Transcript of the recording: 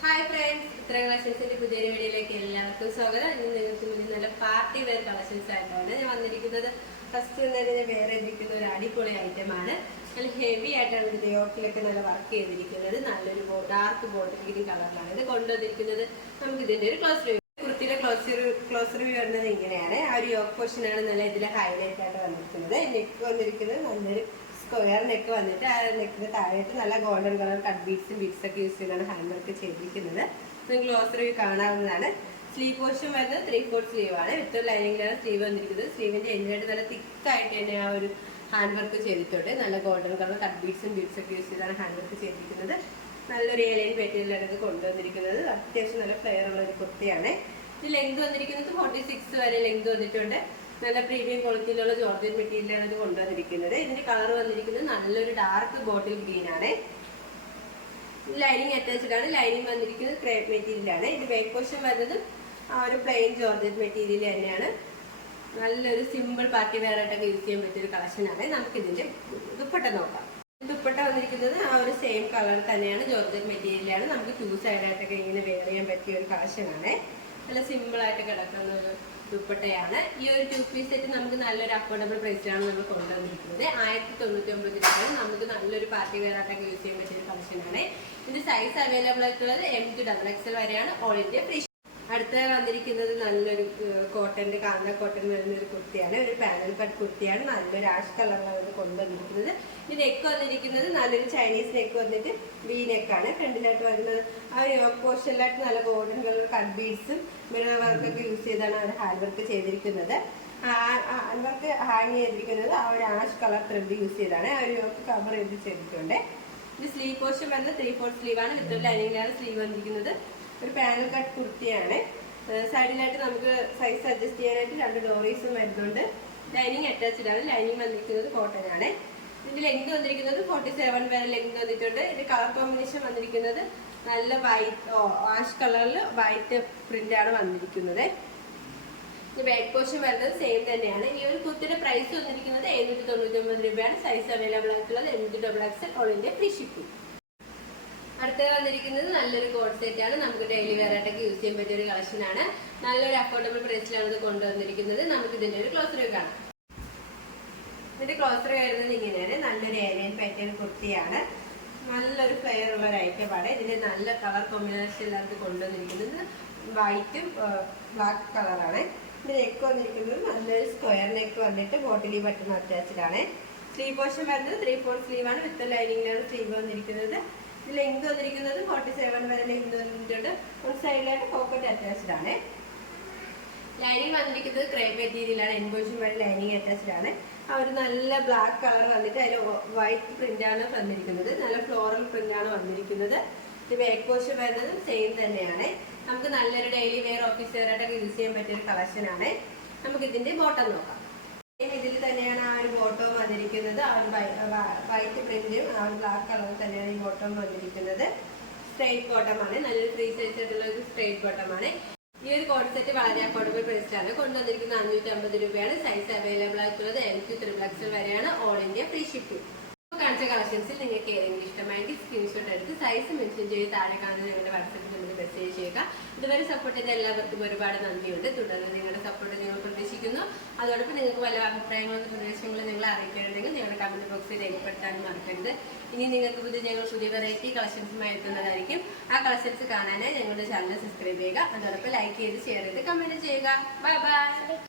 Hi friends, ഇത്ര കളക്ഷൻസിന്റെ പുതിയൊരു വീഡിയോയിലേക്ക് എല്ലാവർക്കും സ്വാഗതം. ഇന്ന് നിങ്ങൾക്ക് മുന്നിൽ നല്ല പാർട്ടി വെയർ കളക്ഷൻസ് ആയിട്ടാണ് ഞാൻ വന്നിരിക്കുന്നത്. ഫസ്റ്റ് തന്നെ വേറെ ഇരിക്കുന്ന ഒരു അടിപൊളി ഐറ്റമാണ്. നല്ല ഹെവി ആയിട്ടാണ് ഇത് യോക്കിലൊക്കെ നല്ല വർക്ക് ചെയ്തിരിക്കുന്നത്. നല്ലൊരു ഡാർക്ക് ബോട്ടിൽ ഗ്രീൻ കളറിലാണ് ഇത് കൊണ്ടുവന്നിരിക്കുന്നത്. നമുക്ക് ഇതിന്റെ ഒരു ക്ലോസ് റിവ്യൂ, കുർത്തിയുടെ ക്ലോസ് റിവ്യൂ വരുന്നത് ഇങ്ങനെയാണ്. ആ ഒരു യോക്ക് പോർഷനാണ് നല്ല ഇതിലെ ഹൈലൈറ്റ് ആയിട്ട് വന്നിരിക്കുന്നത്. നെക്ക് വന്നിരിക്കുന്നത് നല്ലൊരു സ്ക്വയർ നെക്ക് വന്നിട്ട് ആ നെക്കിന് താഴെയായിട്ട് നല്ല ഗോൾഡൻ കളർ കട്ട് ബീഡ്സും ഒക്കെ യൂസ് ചെയ്താണ് ഹാൻഡ് വർക്ക് ചെയ്തിരിക്കുന്നത്. നിങ്ങൾക്ക് ക്ലോസ് റിവ്യൂ കാണാവുന്നതാണ്. സ്ലീവ് പോർഷൻ വരുന്നത് 3/4 സ്ലീവ് ആണ്. വിത്ത് ലൈനിങ്ങിലാണ് സ്ലീവ് വന്നിരിക്കുന്നത്. സ്ലീവിന്റെ എൻഡിലായിട്ട് നല്ല തിക്കായിട്ട് തന്നെ ആ ഒരു ഹാൻഡ് വർക്ക് ചെയ്തിട്ടുണ്ട്. നല്ല ഗോൾഡൻ കളർ കട്ട് ബീഡ്സും ഒക്കെ യൂസ് ചെയ്താണ് ഹാൻഡ് വർക്ക് ചെയ്തിരിക്കുന്നത്. നല്ലൊരു ഏലിയൻ പേറ്റയിലാണ് ഇത് കൊണ്ടുവന്നിരിക്കുന്നത്. അത്യാവശ്യം നല്ല ഫ്ലെയർ ഉള്ള ഒരു കുർത്തിയാണ്. ഇത് ലെങ്ത് വന്നിരിക്കുന്നത് 46 വരെ ലെങ്ത് വന്നിട്ടുണ്ട്. നല്ല പ്രീമിയം ക്വാളിറ്റിയിലുള്ള ജോർജൻ മെറ്റീരിയലാണ് ഇത് കൊണ്ടുവന്നിരിക്കുന്നത്. ഇതിന്റെ കളർ വന്നിരിക്കുന്നത് നല്ലൊരു ഡാർക്ക് ബോട്ടിൽ ഗ്രീൻ ആണ്. ലൈനിങ് അറ്റാച്ച്ഡ് ആണ്. ലൈനിങ് വന്നിരിക്കുന്നത് ക്രേപ്പ് മെറ്റീരിയലാണ്. ഇത് ബാക്ക് പോർഷൻ വരുന്നത് ആ ഒരു പ്ലെയിൻ ജോർജൻ മെറ്റീരിയൽ തന്നെയാണ്. നല്ലൊരു സിമ്പിൾ പാർട്ടി വെയർ ആയിട്ടൊക്കെ യൂസ് ചെയ്യാൻ പറ്റിയൊരു കളക്ഷനാണ്. നമുക്ക് ഇതിന്റെ ദുപ്പട്ട നോക്കാം. ദുപ്പട്ട വന്നിരിക്കുന്നത് ആ ഒരു സെയിം കളർ തന്നെയാണ്, ജോർജൻ മെറ്റീരിയലാണ്. നമുക്ക് 2 സൈഡായിട്ടൊക്കെ ഇങ്ങനെ വെയർ ചെയ്യാൻ പറ്റിയ ഒരു കളക്ഷനാണ്. നല്ല സിമ്പിൾ ആയിട്ട് കിടക്കുന്ന ഒരു ദുപ്പട്ടയാണ്. ഈ ഒരു 2 പീസ് സെറ്റ് നമുക്ക് നല്ലൊരു അഫോർഡബിൾ പ്രൈസിലാണ് നമ്മൾ കൊണ്ടുവന്നിരിക്കുന്നത്. 1099 രൂപയാണ്. നമുക്ക് നല്ലൊരു പാർട്ടി വെയർ ആയിട്ടൊക്കെ യൂസ് ചെയ്യാൻ പറ്റിയ ഒരു കളക്ഷനാണ്. ഇത് സൈസ് അവൈലബിൾ ആയിട്ടുള്ളത് M to XXL വരെയാണ്. All India free. അടുത്ത വന്നിരിക്കുന്നത് നല്ലൊരു കോട്ടന്റെ കാന്ത കോട്ടൺ വരുന്നൊരു കുർത്തിയാണ്. ഒരു പാനൽ കട്ട് കുർത്തിയാണ്. നല്ലൊരു ആഷ് കളറിലാണ് കൊണ്ടുവന്നിരിക്കുന്നത്. ഈ നെക്ക് വന്നിരിക്കുന്നത് നല്ലൊരു ചൈനീസ് നെക്ക് വന്നിട്ട് വി നെക്കാണ്. ഫ്രണ്ടിലായിട്ട് വരുന്നത് ആ യോക്ക് പോർഷനിലായിട്ട് നല്ല ഗോൾഡൻ കളർ കട്ട് ബീഡ്സും മിറർ വർക്കൊക്കെ യൂസ് ചെയ്താണ് അവർ ഹാൻഡ് വർക്ക് ചെയ്തിരിക്കുന്നത്. ഹാൻഡ് വർക്ക് ഹാങ് ചെയ്തിരിക്കുന്നത് ആ ഒരു ആഷ് കളർ ത്രെഡ് യൂസ് ചെയ്താണ്. ആ ഒരു യോക്ക് കവർ ചെയ്ത് ചെയ്തിട്ടുണ്ട്. ഇത് സ്ലീവ് പോർഷൻ വരുന്നത് 3/4 സ്ലീവ് ആണ്. വിത്ത് ലൈനിങ്ങിലാണ് സ്ലീവ് വന്നിരിക്കുന്നത്. ഒരു പാനൽ കട്ട് കുർത്തിയാണ്. സൈഡിലായിട്ട് നമുക്ക് സൈസ് അഡ്ജസ്റ്റ് ചെയ്യാനായിട്ട് 2 ഡോറീസും വരുന്നുണ്ട്. ലൈനിങ് അറ്റാച്ച്ഡ് ആണ്. ലൈനിങ് വന്നിരിക്കുന്നത് കോട്ടൺ ആണ്. ഇതിന്റെ ലെങ്ത് വന്നിരിക്കുന്നത് 47 വരെ ലെങ്ത് വന്നിട്ടുണ്ട്. ഇതിന്റെ കളർ കോമ്പിനേഷൻ വന്നിരിക്കുന്നത് നല്ല വൈറ്റ് ആഷ് കളറിൽ വൈറ്റ് പ്രിന്റ് ആണ് വന്നിരിക്കുന്നത്. ഇത് ബാക്ക് പോർഷൻ വരുന്നത് സെയിം തന്നെയാണ്. ഈ ഒരു കുർത്തിയുടെ പ്രൈസ് വന്നിരിക്കുന്നത് 799 രൂപയാണ്. സൈസ് അവൈലബിൾ ആയിട്ടുള്ളത് M to XXL all India free shipping. അടുത്തത് വന്നിരിക്കുന്നത് നല്ലൊരു കോട്ട് സെറ്റ് ആണ്. നമുക്ക് ഡെയിലി വെയർ ആയിട്ടൊക്കെ യൂസ് ചെയ്യാൻ പറ്റിയ ഒരു കളക്ഷനാണ്. നല്ലൊരു അഫോർഡബിൾ പ്രൈസിലാണ് ഇത് കൊണ്ടുവന്നിരിക്കുന്നത്. നമുക്ക് ഇതിന്റെ ഒരു ക്ലോസ് റിവ്യൂ കാണാം. ഇതിന്റെ ക്ലോസ് റിവ്യൂ വരുന്നത് ഇങ്ങനെയാണ്. നല്ലൊരു ഏലിയൻ പാറ്റേൺ കുർത്തിയാണ്. നല്ലൊരു ഫ്ലെയർ ഉള്ള ഒരു ഐറ്റമാണ്. ഇതിന്റെ നല്ല കളർ കോമ്പിനേഷനിലാണ് ഇത് കൊണ്ടുവന്നിരിക്കുന്നത്. വൈറ്റും ബ്ലാക്ക് കളറാണ്. ഇതിന്റെ നെക്ക് വന്നിരിക്കുന്നത് നല്ലൊരു സ്ക്വയർ നെക്ക് വന്നിട്ട് ബോട്ടിലി ബട്ടൺ അറ്റാച്ച്ഡ് ആണ്. സ്ലീവ് പോർഷൻ വരുന്നത് 3/4 സ്ലീവ് ആണ്. വിത്ത് ലൈനിങ്ങിലാണ് സ്ലീവ് വന്നിരിക്കുന്നത്. ലെങ്ത് വന്നിരിക്കുന്നത് 47 വരെ ലെങ്ത് വന്നിട്ടുണ്ട്. ഒരു സൈഡിലായിട്ട് പോക്കറ്റ് അറ്റാച്ച്ഡ് ആണ്. ലൈനിങ് വന്നിരിക്കുന്നത് ക്രേപ്പ് മെറ്റീരിയലാണ്. എൻപോഷൻ വരെ ലൈനിങ് അറ്റാച്ച്ഡ് ആണ്. ആ ഒരു നല്ല ബ്ലാക്ക് കളർ വന്നിട്ട് അതിൽ വൈറ്റ് പ്രിന്റ് ആണ് വന്നിരിക്കുന്നത്. നല്ല ഫ്ലോറൽ പ്രിന്റ് ആണ് വന്നിരിക്കുന്നത്. ഇത് ബാക്ക് പോർഷൻ വരുന്നത് സെയിം തന്നെയാണ്. നമുക്ക് നല്ലൊരു ഡെയിലി വെയർ ഓഫീസ് വെയർ ആയിട്ടൊക്കെ യൂസ് ചെയ്യാൻ പറ്റിയ ഒരു കളക്ഷനാണ്. നമുക്ക് ഇതിന്റെ ബോട്ടം നോക്കാം. ഇതിൽ തന്നെയാണ് ആ ഒരു ബോട്ടം വന്നിരിക്കുന്നത്. ആ ഒരു വൈറ്റ് പ്രിന്റും ആ ഒരു ബ്ലാക്ക് കളറിൽ തന്നെയാണ് ഈ ബോട്ടം വന്നിരിക്കുന്നത്. സ്ട്രെയിറ്റ് ബോട്ടമാണ്. നല്ലൊരു 3 സൈസ് ആയിട്ടുള്ള ഒരു സ്ട്രെയിറ്റ് ബോട്ടമാണ്. ഈ ഒരു കോഡ് സെറ്റ് വളരെ അഫോർഡബിൾ പ്രൈസിലാണ് കൊണ്ടുവന്നിരിക്കുന്നത്. 550 രൂപയാണ്. സൈസ് അവൈലബിൾ ആയിട്ടുള്ളത് M to XXL വരെയാണ്. All India free shipping. കാണിച്ച കളക്ഷൻസിൽ നിങ്ങൾക്ക് ഏതെങ്കിലും ഇഷ്ടമായെങ്കിൽ സ്ക്രീൻഷോട്ട് എടുത്ത് സൈസ് മെൻഷൻ ചെയ്ത് താഴെ കാണുന്ന ഞങ്ങളുടെ വാട്സാപ്പിൽ നമുക്ക് മെസ്സേജ് ചെയ്യുക. ഇതുവരെ സപ്പോർട്ട് ചെയ്ത എല്ലാവർക്കും ഒരുപാട് നന്ദിയുണ്ട്. തുടർന്ന് നിങ്ങളുടെ സപ്പോർട്ട് നിങ്ങൾ പ്രതീക്ഷിക്കുന്നു. അതോടൊപ്പം നിങ്ങൾക്ക് വല്ല അഭിപ്രായങ്ങളും നിർദ്ദേശങ്ങളും നിങ്ങൾ അറിയിക്കണമെങ്കിൽ ഞങ്ങളുടെ കമന്റ് ബോക്സിൽ രേഖപ്പെടുത്താനും മറക്കരുത്. ഇനി നിങ്ങൾക്ക് ഞങ്ങൾ പുതിയ വെറൈറ്റി കളക്ഷൻസുമായി എത്തുന്നതായിരിക്കും. ആ കളക്ഷൻസ് കാണാനായി ഞങ്ങളുടെ ചാനൽ സബ്സ്ക്രൈബ് ചെയ്യുക. അതോടൊപ്പം ലൈക്ക് ചെയ്ത് ഷെയർ ചെയ്ത് കമന്റ് ചെയ്യുക. Bye bye.